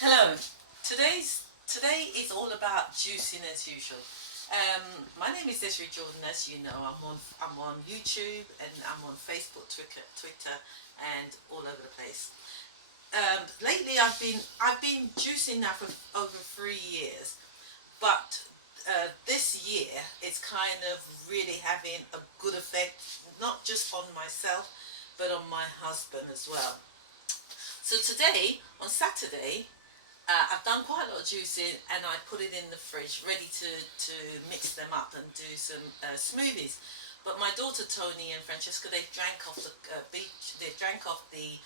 Hello. Today is all about juicing as usual. My name is Desiree Jordan. As you know, I'm on YouTube and I'm on Facebook, Twitter, and all over the place. Lately, I've been juicing now for over 3 years, but this year it's kind of really having a good effect, not just on myself, but on my husband as well. So today, on Saturday, I've done quite a lot of juicing and I put it in the fridge ready to mix them up and do some smoothies. But my daughter Tony and Francesca, they drank off the beach, they drank off the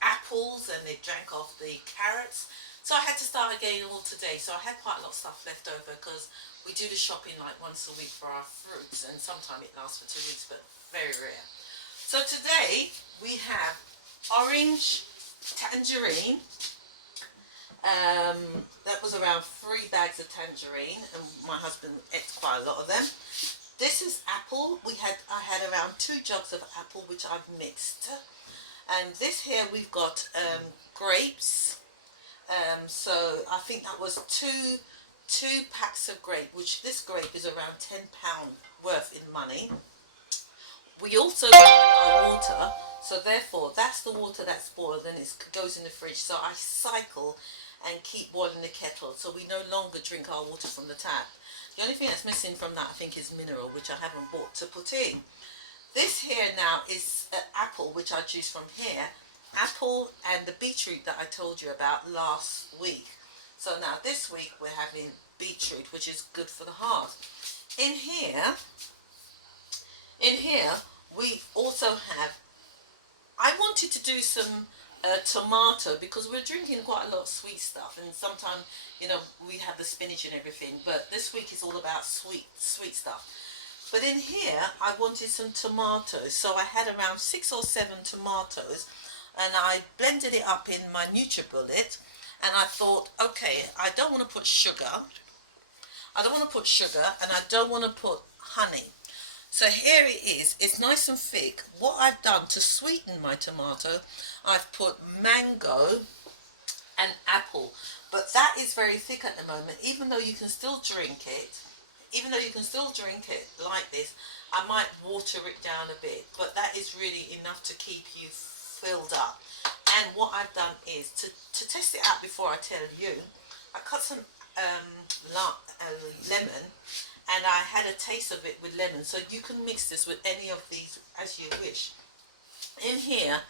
apples and they drank off the carrots. So I had to start again all today. So I had quite a lot of stuff left over because we do the shopping like once a week for our fruits, and sometimes it lasts for 2 weeks, but very rare. So today we have orange tangerine. That was around 3 bags of tangerine, and my husband ate quite a lot of them. This is apple. I had around 2 jugs of apple, which I've mixed. And this here we've got grapes. So I think that was two packs of grape, which this grape is around £10 worth in money. We also got our water, so therefore that's the water that's boiled and it goes in the fridge. So I cycle and keep boiling the kettle, so we no longer drink our water from the tap. The only thing that's missing from that, I think, is mineral, which I haven't bought to put in. This here now is apple, which I juice from here. Apple and the beetroot that I told you about last week. So now this week we're having beetroot, which is good for the heart. In here we also have, I wanted to do some tomato, because we're drinking quite a lot of sweet stuff, and sometimes, we have the spinach and everything, but this week is all about sweet stuff. But in here I wanted some tomatoes, so I had around 6 or 7 tomatoes, and I blended it up in my NutriBullet, and I thought, okay, I don't want to put sugar, and I don't want to put honey. So here it is. It's nice and thick. What I've done to sweeten my tomato, I've put mango and apple. But that is very thick at the moment. Even though you can still drink it like this, I might water it down a bit. But that is really enough to keep you filled up. And what I've done is, to test it out before I tell you, I cut some lemon, and I had a taste of it with lemon. So you can mix this with any of these as you wish. In here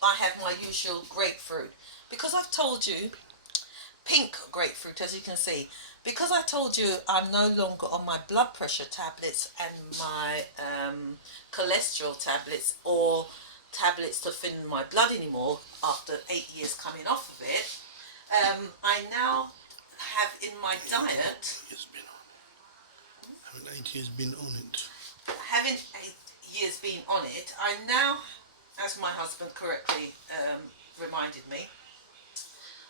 I have my usual grapefruit, because I've told you, pink grapefruit, as you can see, because I told you I'm no longer on my blood pressure tablets and my cholesterol tablets, or tablets to thin my blood anymore after 8 years coming off of it. I now have in my diet, Having 8 years been on it. having 8 years been on it, I now, as my husband correctly reminded me,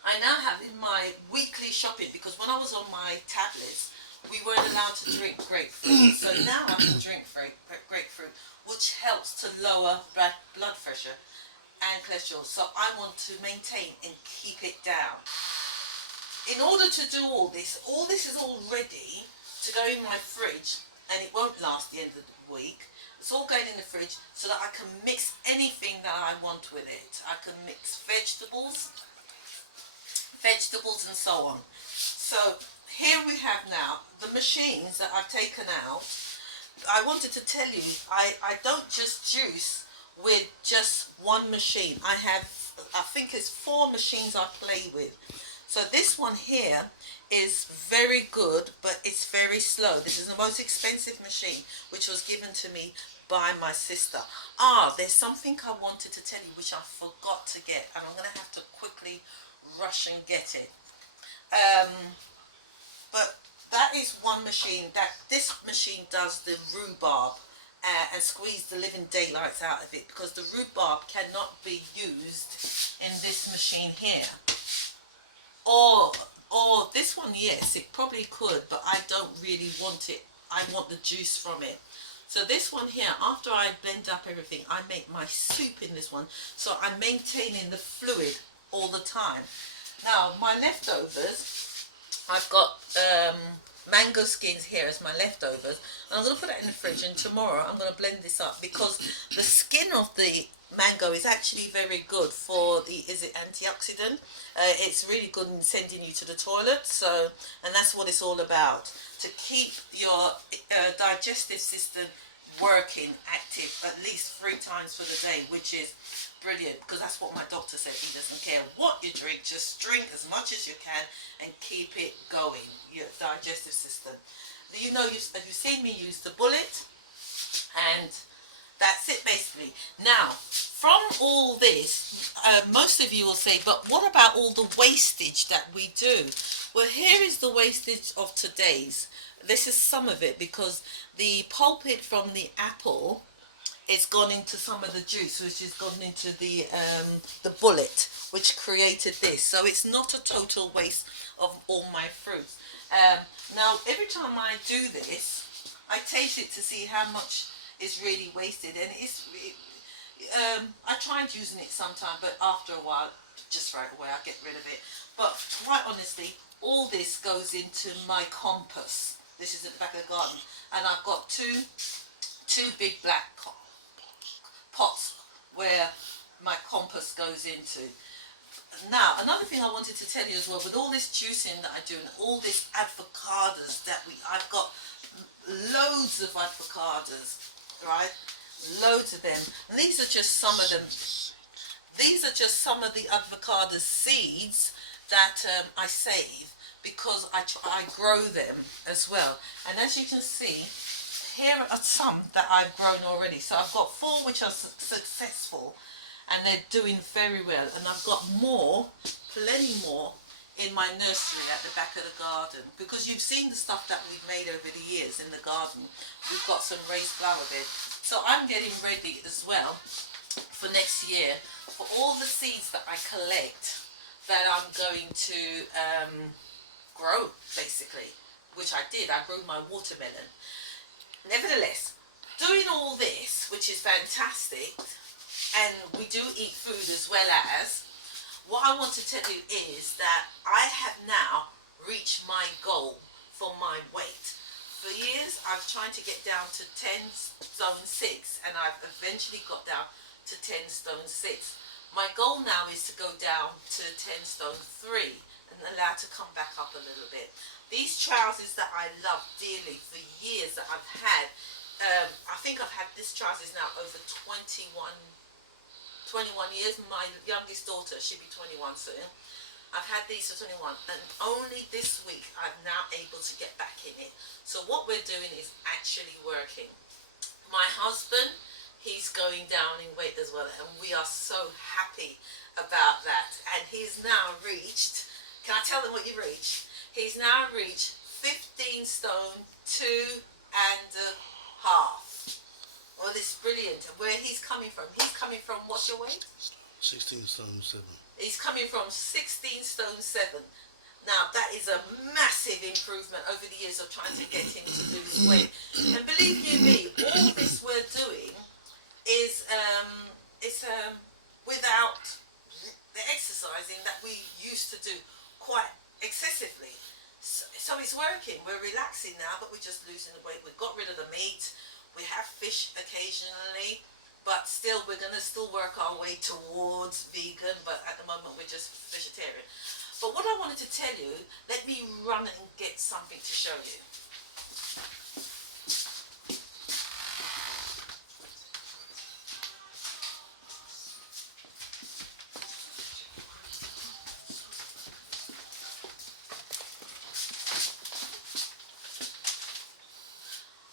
I now have in my weekly shopping, because when I was on my tablets, we weren't allowed to drink grapefruit. So now I can drink grapefruit, which helps to lower blood pressure and cholesterol. So I want to maintain and keep it down. In order to do all this is all ready to go in my fridge, and it won't last the end of the week. It's all going in the fridge so that I can mix anything that I want with it. I can mix vegetables and so on. So here we have now the machines that I've taken out. I wanted to tell you, I don't just juice with just one machine. I think it's 4 machines I play with. So this one here is very good, but it's very slow. This is the most expensive machine, which was given to me by my sister. There's something I wanted to tell you which I forgot to get, and I'm going to have to quickly rush and get it. But that is one machine. This machine does the rhubarb and squeeze the living daylights out of it, because the rhubarb cannot be used in this machine here. Or this one, yes, it probably could, but I don't really want it. I want the juice from it. So this one here, after I blend up everything, I make my soup in this one. So I'm maintaining the fluid all the time. Now, my leftovers, I've got mango skins here as my leftovers. And I'm going to put that in the fridge, and tomorrow I'm going to blend this up because the skin of the mango is actually very good for the, is it antioxidant? It's really good in sending you to the toilet. So, and that's what it's all about, to keep your digestive system working active at least 3 times for the day, which is brilliant, because that's what my doctor said. He doesn't care what you drink, just drink as much as you can and keep it going, your digestive system. You know, you've seen me use the bullet, and that's it basically. Now, from all this, most of you will say, but what about all the wastage that we do? Well, here is the wastage of today's. This is some of it, because the pulpit from the apple, it's gone into some of the juice, which has gone into the bullet, which created this. So it's not a total waste of all my fruits. Now, every time I do this, I taste it to see how much is really wasted, and I tried using it sometime, but after a while, just right away, I get rid of it. But quite honestly, all this goes into my compost. This is at the back of the garden, and I've got two big black pots where my compost goes into. Now, another thing I wanted to tell you as well, with all this juicing that I do and all this avocados that I've got loads of avocados, right? Loads of them. And these are just some of them. These are just some of the avocado seeds that I save, because I grow them as well. And as you can see, here are some that I've grown already. So I've got 4 which are successful, and they're doing very well. And I've got more, plenty more, in my nursery at the back of the garden, because you've seen the stuff that we've made over the years in the garden. We've got some raised flower bed. So I'm getting ready as well for next year for all the seeds that I collect that I'm going to grow, basically, which I did. I grew my watermelon. Nevertheless, doing all this, which is fantastic, and we do eat food as well as, what I want to tell you is that I have now reached my goal for my weight. For years, I've tried to get down to 10 stone 6, and I've eventually got down to 10 stone 6. My goal now is to go down to 10 stone 3 and allow to come back up a little bit. These trousers that I love dearly for years that I've had, I think I've had these trousers now over 21 years. My youngest daughter, she'll be 21 soon. I've had these for 21, and only this week I'm now able to get back in it. So what we're doing is actually working. My husband, he's going down in weight as well, and we are so happy about that. And he's now reached, can I tell them what you reached? He's now reached 15 stone 2 and a half. Well, it's brilliant. Where he's coming from, what's your weight? 16 stone 7. He's coming from 16 stone 7. Now, that is a massive improvement over the years of trying to get him to lose weight. And believe you me, all this we're doing is without the exercising that we used to do quite excessively. So it's working. We're relaxing now, but we're just losing the weight. We've got rid of the meat. We have fish occasionally, but still we're going to still work our way towards vegan, but at the moment we're just vegetarian. But what I wanted to tell you, let me run and get something to show you.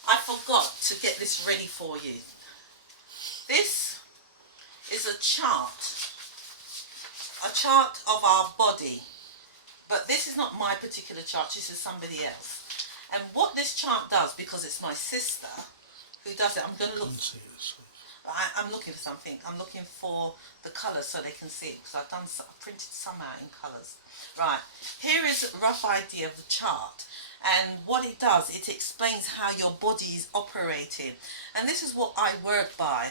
I forgot to get this ready for you. This is a chart of our body, but this is not my particular chart, this is somebody else. And what this chart does, because it's my sister who does it, I'm going to look, I'm looking for something. I'm looking for the colours so they can see it, because I've printed some out in colours. Right, here is a rough idea of the chart, and what it does, it explains how your body is operating, and this is what I work by.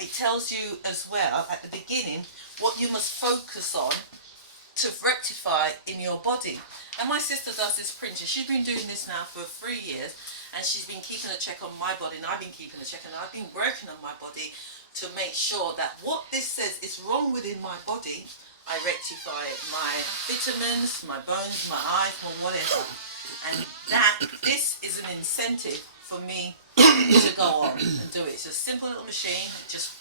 It tells you as well at the beginning what you must focus on to rectify in your body. And my sister does this printing. She's been doing this now for 3 years, and she's been keeping a check on my body, and I've been keeping a check, and I've been working on my body to make sure that what this says is wrong within my body, I rectify it. My vitamins, my bones, my eyes, my whatever. And this is an incentive for me to go on and do it. It's a simple little machine. It just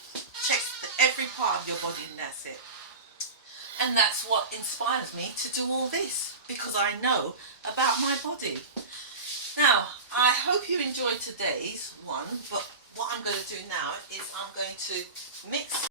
checks every part of your body, and that's it. And that's what inspires me to do all this, because I know about my body. Now, I hope you enjoyed today's one, but what I'm going to do now is I'm going to mix